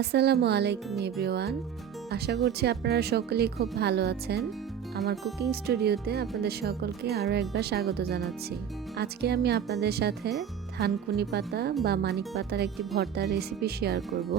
আসসালামু আলাইকুম এভরিওয়ান। আশা করছি আপনারা সকলেই খুব ভালো আছেন। আমার কুকিং স্টুডিওতে আপনাদের সকলকে আরও একবার স্বাগত জানাচ্ছি। আজকে আমি আপনাদের সাথে থানকুনি পাতা বা মানিক পাতার একটি ভর্তার রেসিপি শেয়ার করব।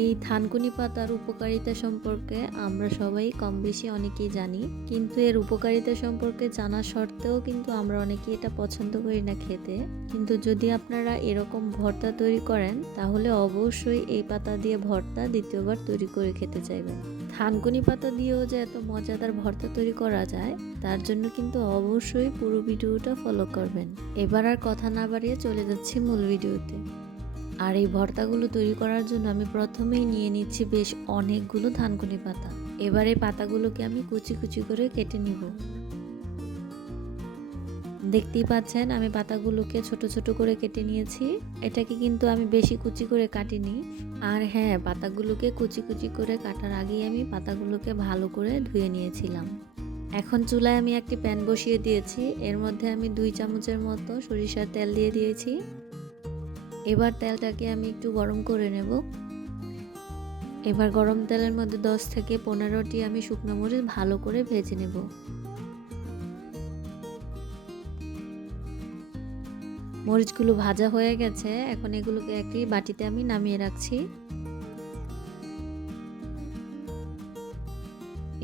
এই থানকুনি পাতার উপকারিতা সম্পর্কে আমরা সবাই কম বেশি অনেকেই জানি, কিন্তু এর উপকারিতা সম্পর্কে জানা সত্ত্বেও কিন্তু আমরা অনেকেই এটা পছন্দ করি না খেতে। কিন্তু যদি আপনারা এরকম ভর্তা তৈরি করেন তাহলে অবশ্যই এই পাতা দিয়ে ভর্তা দ্বিতীয়বার তৈরি করে খেতে চাইবেন। থানকুনি পাতা দিয়েও যে এত মজাদার ভর্তা তৈরি করা যায় তার জন্য কিন্তু অবশ্যই পুরো ভিডিওটা ফলো করবেন। এবার আর কথা না বাড়িয়ে চলে যাচ্ছি মূল ভিডিওতে। আর এই ভর্তাগুলো তৈরি করার জন্য আমি প্রথমেই নিয়ে নিচ্ছি বেশ অনেকগুলো থানকুনি পাতা। এবার এই পাতাগুলোকে আমি কুচি কুচি করে কেটে নিব। দেখতেই পাচ্ছেন আমি পাতাগুলোকে ছোট ছোট করে কেটে নিয়েছি। এটাকে কিন্তু আমি বেশি কুচি করে কাটিনি। আর হ্যাঁ, পাতাগুলোকে কুচি কুচি করে কাটার আগেই আমি পাতাগুলোকে ভালো করে ধুয়ে নিয়েছিলাম। এখন চুলায় আমি একটি প্যান বসিয়ে দিয়েছি। এর মধ্যে আমি 2 চামচের মতো সরিষার তেল দিয়ে দিয়েছি। এবার তেলটাকে আমি একটু গরম করে নেব। এবার গরম তেলের মধ্যে 10 থেকে 15টি আমি শুকনো মরিচ ভালো করে ভেজে নেব। মরিচগুলো ভাজা হয়ে গেছে। এখন এগুলোকে একটি বাটিতে আমি নামিয়ে রাখছি।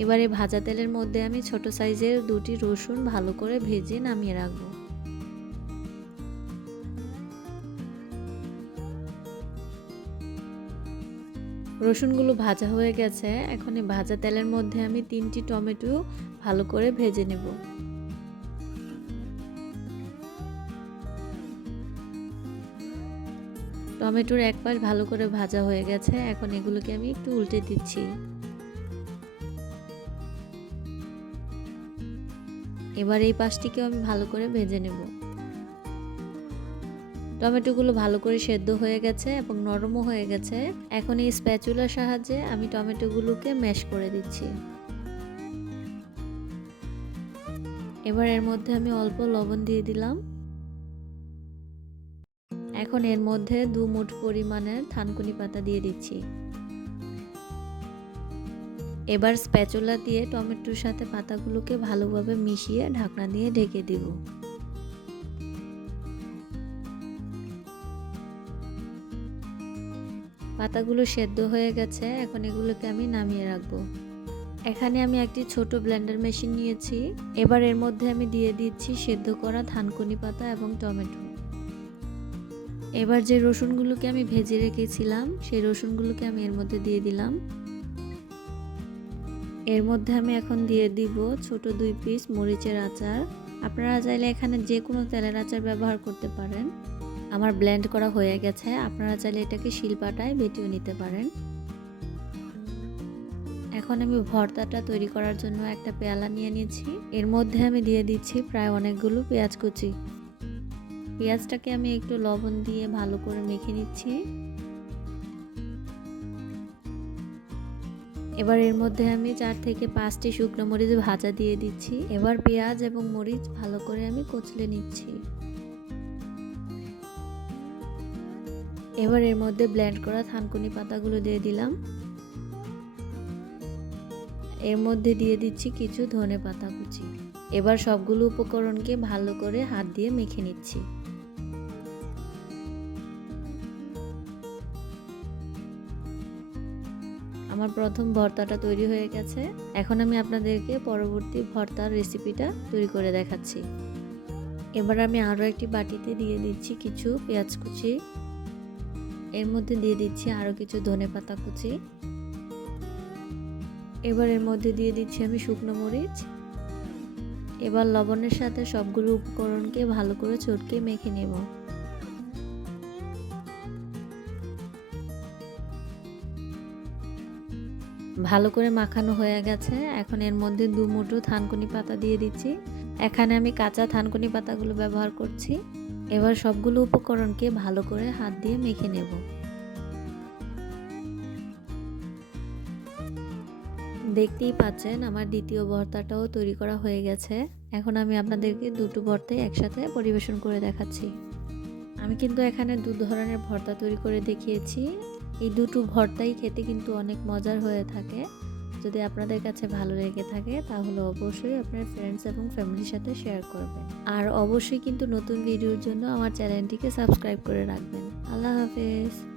এবারে ভাজা তেলের মধ্যে আমি ছোট সাইজের 2টি রসুন ভালো করে ভেজে নামিয়ে রাখবো। রসুনগুলো ভাজা হয়ে গেছে। এখন এই ভাজা তেলের মধ্যে আমি 3টি টমেটো ভালো করে ভেজে নেব। টমেটোর এক পাশ ভালো করে ভাজা হয়ে গেছে। এখন এগুলোকে আমি একটু উল্টে দিচ্ছি। এবার এই পাশটিকেও আমি ভালো করে ভেজে নেব। টমেটোগুলো ভালো করে সেদ্ধ হয়ে গেছে এবং নরমও হয়ে গেছে। এখন এই স্প্যাচুলার সাহায্যে আমি টমেটোগুলোকে ম্যাশ করে দিচ্ছি। এবার এর মধ্যে আমি অল্প লবণ দিয়ে দিলাম। এখন এর মধ্যে 2 মুঠ পরিমাণের থানকুনি পাতা দিয়ে দিচ্ছি। এবার স্প্যাচুলা দিয়ে টমেটোর সাথে পাতাগুলোকে ভালোভাবে মিশিয়ে ঢাকনা দিয়ে ঢেকে দিব। পাতাগুলো সেদ্ধ হয়ে গেছে। এখন এগুলোকে আমি নামিয়ে রাখবো। এখানে আমি একটি ছোট ব্লেন্ডার মেশিন নিয়েছি। এবার এর মধ্যে আমি দিয়ে দিচ্ছি সেদ্ধ করা থানকুনি পাতা এবং টমেটো। এবার যে রসুনগুলোকে আমি ভেজে রেখেছিলাম সেই রসুনগুলোকে আমি এর মধ্যে দিয়ে দিলাম। এর মধ্যে আমি এখন দিয়ে দিব ছোট 2 পিস মরিচের আচার। আপনারা চাইলে এখানে যে কোনো তেলের আচার ব্যবহার করতে পারেন। আমার ব্লেন্ড করা হয়ে গেছে। আপনারা চাইলে এটাকে শিলপাটায় বেটেও নিতে পারেন। এখন আমি ভর্তাটা তৈরি করার জন্য একটা পেয়ালা নিয়ে নিয়েছি। এর মধ্যে আমি দিয়ে দিচ্ছি প্রায় অনেকগুলো পেঁয়াজ কুচি। পেঁয়াজটাকে আমি একটু লবণ দিয়ে ভালো করে মেখে নিচ্ছি। এবার এর মধ্যে আমি 4 থেকে 5টি শুকনো মরিচ ভাজা দিয়ে দিচ্ছি। এবার পেঁয়াজ এবং মরিচ ভালো করে আমি কচলে নিচ্ছি। এবার এর মধ্যে ব্লেন্ড করা থানকুনি পাতাগুলো দিয়ে দিলাম। এর মধ্যে দিয়ে দিচ্ছি কিছু ধনেপাতা কুচি। এবার সবগুলো উপকরণকে ভালো করে হাত দিয়ে মেখে নিচ্ছি। আমার প্রথম ভর্তাটা তৈরি হয়ে গেছে। এখন আমি আপনাদেরকে পরবর্তী ভর্তার রেসিপিটা তৈরি করে দেখাচ্ছি। এবার আমি আরও একটি বাটিতে দিয়ে দিচ্ছি কিছু পেঁয়াজ কুচি। এর মধ্যে দিয়ে দিচ্ছি আরও কিছু ধনেপাতা কুচি। এবার এর মধ্যে দিয়ে দিচ্ছি আমি শুকনো মরিচ। এবার লবণের সাথে সবগুলো উপকরণকে ভালো করে চটকে মেখে নেব। ভালো করে মাখানো হয়ে গেছে। এখন এর মধ্যে 2 মুঠো থানকুনি পাতা দিয়ে দিচ্ছি। এখানে আমি কাঁচা থানকুনি পাতাগুলো ব্যবহার করছি। এবার সবগুলো উপকরণকে ভালো করে হাত দিয়ে মেখে নেব। দেখতেই পাচ্ছেন আমার দ্বিতীয় ভর্তাটাও তৈরি করা হয়ে গেছে। এখন আমি আপনাদেরকে দুটো ভর্তাই একসাথে পরিবেশন করে দেখাচ্ছি। আমি কিন্তু এখানে 2 ধরনের ভর্তা তৈরি করে দেখিয়েছি। এই দুটো ভর্তাই খেতে কিন্তু অনেক মজার হয়ে থাকে। যদি আপনাদের কাছে ভালো লেগে থাকে তাহলে অবশ্যই আপনার ফ্রেন্ডস এবং ফ্যামিলির সাথে শেয়ার করবেন। আর অবশ্যই কিন্তু নতুন ভিডিওর জন্য আমার চ্যানেলটিকে সাবস্ক্রাইব করে রাখবেন। আল্লাহ হাফেজ।